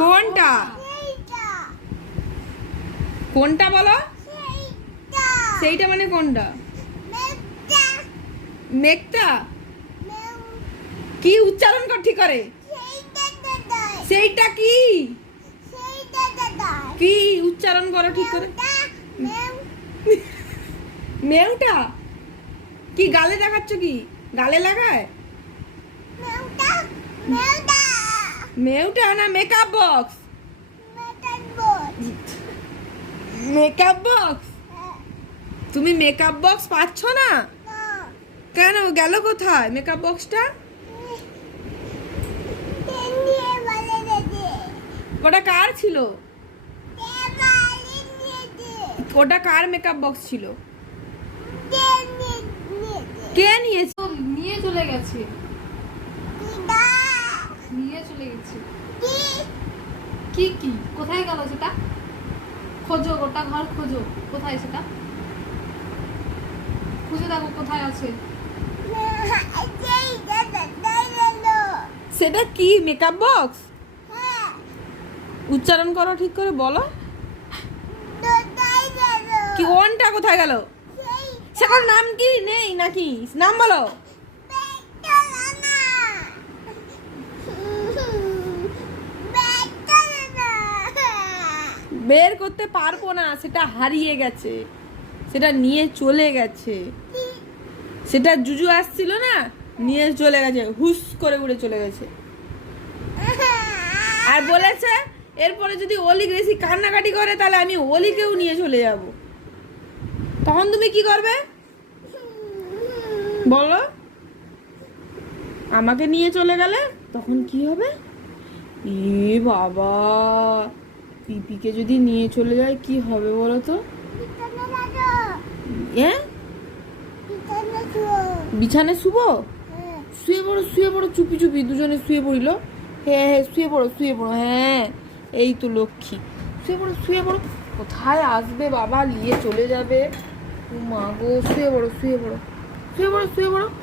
কোনটা কোনটা বলো? সেইটা মানে কোনটা? মেঘটা কি উচ্চারণ কর ঠিক করে? সেইটা কি কি উচ্চারণ করো ঠিক করে? মেউটা কি গালে দেখাচ্ছ? কি গালে লাগায়? মেউটা না মেকআপ বক্স? Makeup box? তুমি মেকআপ বক্স পাচ্ছ না কেন? গেল কোথায় মেকআপ বক্সটা? ওটা কার ছিল? ওটা কার মেকআপ বক্স ছিল? কে নিয়েছে? নিয়ে চলে গেছে। নিয়ে চলে গেছে। কি কি কোথায় গেল সেটা? খোঁজো, গোটা ঘর খোঁজো, কোথায় সেটা খুঁজে দেখো কোথায় আছে। সেটা কি মেকআপ বক্স? উচ্চারণ করো ঠিক করে বলো। কি কোনটা কোথায় গেল? সেটার নাম কি নেই নাকি? নাম বলো। বের করতে পারবো না, সেটা হারিয়ে গেছে, সেটা নিয়ে চলে গেছে। সেটা জুজু আসছিল না, নিয়ে চলে গেছে, হুস করে উড়ে চলে গেছে। আর বলেছে এরপরে যদি অলি বেশি কান্নাকাটি করে তাহলে আমি অলিকেও নিয়ে চলে যাব। তখন তুমি কি করবে বলো? আমাকে নিয়ে চলে গেলে তখন কি হবে? এ বাবা, পিপিকে যদি নিয়ে চলে যায় কি হবে বলো তো? বিছানায় শুবো? শুয়ে পড়ো, শুয়ে পড়ো, চুপি চুপি দুজনে শুয়ে পড়িল। হ্যাঁ হ্যাঁ, শুয়ে পড়ো, শুয়ে পড়ো। হ্যাঁ, এই তো লক্ষ্মী। শুয়ে পড়ো, শুয়ে পড়ো। কোথায় আসবে বাবা, নিয়ে চলে যাবে। ও মা গো, শুয়ে পড়ো, শুয়ে পড়ো, শুয়ে পড়ো, শুয়ে পড়ো।